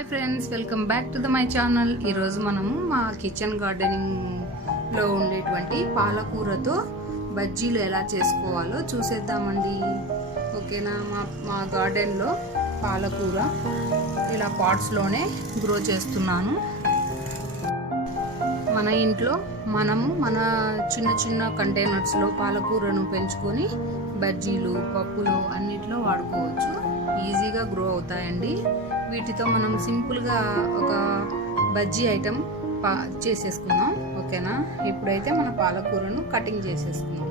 Hi friends, welcome back to my channel. ఈరోజు మనము మా కిచెన్ గార్డెనింగ్లో ఉండేటువంటి పాలకూరతో బజ్జీలు ఎలా చేసుకోవాలో చూసేద్దామండి. ఓకేనా? మా గార్డెన్లో పాలకూర ఇలా పాట్స్లోనే గ్రో చేస్తున్నాను. మన ఇంట్లో మనము మన చిన్న చిన్న కంటైనర్స్లో పాలకూరను పెంచుకొని బజ్జీలు, పప్పులు అన్నిట్లో వాడుకోవచ్చు. ఈజీగా గ్రో అవుతాయండి. వీటితో మనం సింపుల్గా ఒక బజ్జీ ఐటెం చేసేసుకుందాం. ఓకేనా? ఇప్పుడైతే మన పాలకూరను కటింగ్ చేసేసుకుందాం.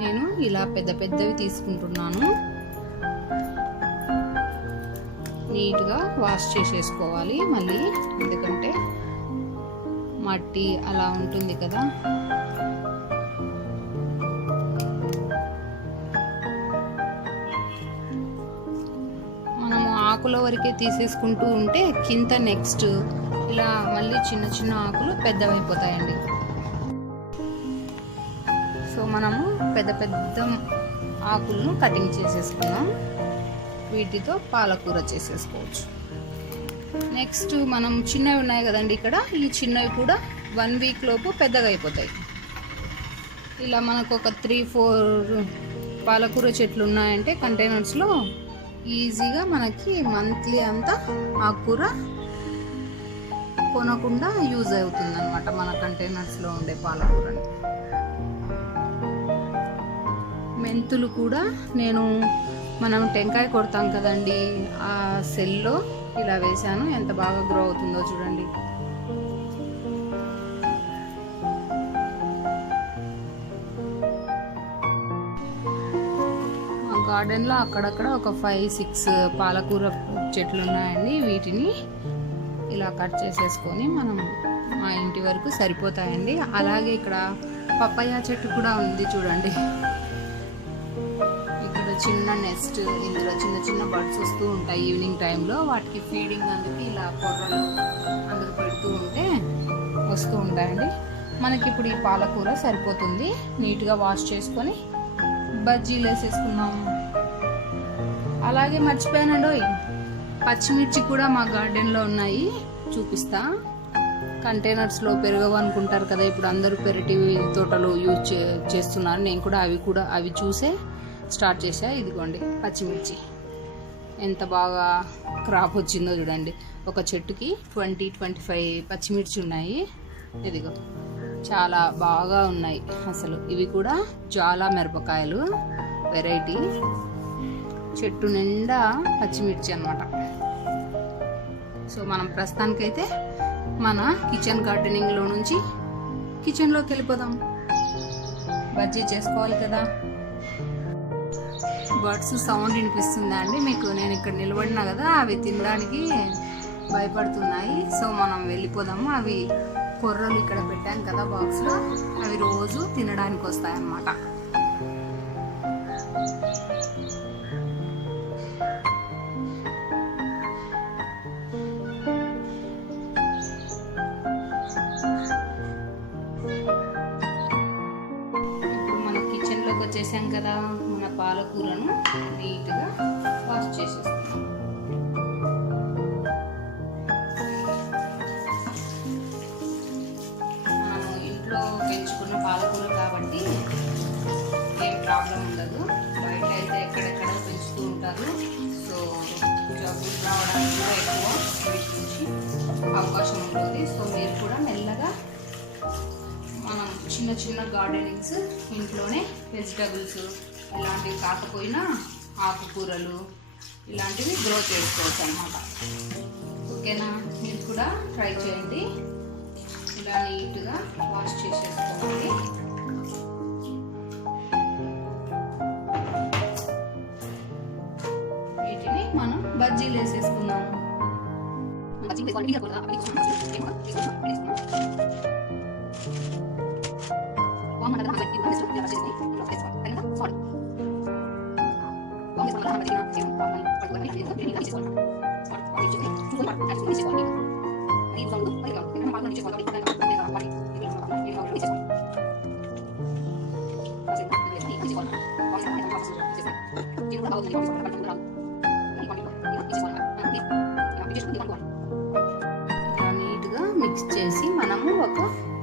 నేను ఇలా పెద్ద పెద్దవి తీసుకుంటున్నాను. నీట్గా వాష్ చేసేసుకోవాలి మళ్ళీ, ఎందుకంటే మట్టి అలా ఉంటుంది కదా. ఆకుల వరకే తీసేసుకుంటూ ఉంటే కింద నెక్స్ట్ ఇలా మళ్ళీ చిన్న చిన్న ఆకులు పెద్దవైపోతాయండి. సో మనము పెద్ద పెద్ద ఆకులను కటింగ్ చేసేసుకున్నాం. వీటితో పాలకూర చేసేసుకోవచ్చు. నెక్స్ట్ మనం చిన్నవి ఉన్నాయి కదండి, ఇక్కడ ఈ చిన్నవి కూడా 1 వీక్ లోపు పెద్దగా అయిపోతాయి. ఇలా మనకు ఒక 3-4 పాలకూర చెట్లు ఉన్నాయంటే కంటైనర్స్లో ఈజీగా మనకి మంత్లీ అంతా ఆకుకూర కొనకుండా యూజ్ అవుతుంది అనమాట మన కంటైనర్స్లో ఉండే పాలకూరని. మెంతులు కూడా నేను మనం టెంకాయ కొడతాం కదండి, ఆ సెల్లో ఇలా వేసాను. ఎంత బాగా గ్రో అవుతుందో చూడండి. గార్డెన్లో అక్కడక్కడ ఒక 5-6 పాలకూర చెట్లు ఉన్నాయండి. వీటిని ఇలా కట్ చేసేసుకొని మనం మా ఇంటి వరకు సరిపోతాయండి. అలాగే ఇక్కడ పప్పయ్య చెట్టు కూడా ఉంది చూడండి. ఇక్కడ చిన్న నెస్ట్, ఇందులో చిన్న చిన్న బర్డ్స్ వస్తూ ఉంటాయి ఈవినింగ్ టైంలో. వాటికి ఫీడింగ్ అందుకు ఇలా పొర్రలు అందుకు పెడుతూ ఉంటే వస్తూ ఉంటాయండి. మనకి ఇప్పుడు ఈ పాలకూర సరిపోతుంది. నీట్గా వాష్ చేసుకొని బజ్జీలు వేసేసుకున్నాము. అలాగే మర్చిపోయానండి, పచ్చిమిర్చి కూడా మా గార్డెన్లో ఉన్నాయి, చూపిస్తా. కంటైనర్స్లో పెరగవు అనుకుంటారు కదా, ఇప్పుడు అందరూ పెరటి తోటలు యూజ్ చేస్తున్నారు. నేను కూడా అవి చూసే స్టార్ట్ చేశా. ఇదిగోండి పచ్చిమిర్చి ఎంత బాగా క్రాప్ వచ్చిందో చూడండి. ఒక చెట్టుకి 20-25 పచ్చిమిర్చి ఉన్నాయి. ఇదిగో చాలా బాగా ఉన్నాయి అసలు. ఇవి కూడా చాలా మిరపకాయలు వెరైటీ. చెట్టు నిండా పచ్చిమిర్చి అన్నమాట. సో మనం ప్రస్తుతానికైతే మన కిచెన్ గార్డెనింగ్లో నుంచి కిచెన్లోకి వెళ్ళిపోదాం. బజ్జీ చేసుకోవాలి కదా. బర్డ్స్ సౌండ్ వినిపిస్తుందా అండి మీకు? నేను ఇక్కడ నిలబడినా కదా, అవి తినడానికి భయపడుతున్నాయి. సో మనం వెళ్ళిపోదాము. అవి కొర్రలు ఇక్కడ పెట్టాం కదా బాక్స్లో, అవి రోజు తినడానికి వస్తాయన్నమాట. ఇప్పుడు మన కిచెన్లోకి వచ్చేసాం కదా. మన పాలకూరను నీట్గా వాష్ చేసేస్తాం. పెంచుకున్న పాలకూర కాబట్టి ఏం ప్రాబ్లం ఉండదు. బయట అయితే ఎక్కడెక్కడ పెంచుతూ ఉంటారు. సో జబ్బులు రావడానికి కూడా ఎక్కువ వీటి నుంచి అవకాశం ఉంటుంది. సో మీరు కూడా మెల్లగా మనం చిన్న చిన్న గార్డెనింగ్స్ ఇంట్లోనే వెజిటబుల్స్ ఇలాంటివి కాకపోయినా ఆకుకూరలు ఇలాంటివి గ్రో చేసుకోవచ్చు అన్నమాట. ఓకేనా? మీరు కూడా ట్రై చేయండి. ఇలా నీట్గా వాష్ చేసేసుకోవాలి. వీటిని మనం బజ్జీలు వేసేసుకున్నాము.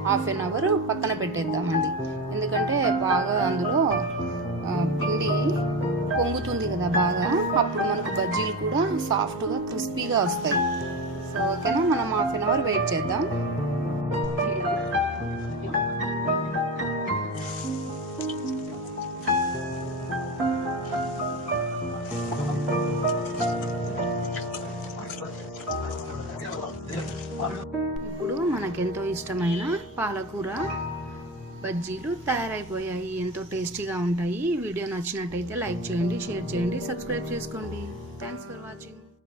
హాఫ్ అన్ అవర్ పక్కన పెట్టేద్దామండి. ఎందుకంటే బాగా అందులో పిండి పొంగుతుంది కదా బాగా, అప్పుడు మనకు బజ్జీలు కూడా సాఫ్ట్గా క్రిస్పీగా వస్తాయి. సో ఓకేనా, మనం హాఫ్ అన్ అవర్ వెయిట్ చేద్దాం. ఇప్పుడు మనకెంతో ఇష్టమైన పాలకూర బజ్జీలు తయారైపోయాయి. ఎంతో టేస్టీగా ఉంటాయి. వీడియో నచ్చినట్టయితే లైక్ చేయండి, షేర్ చేయండి, సబ్స్క్రైబ్ చేసుకోండి. Thanks for watching.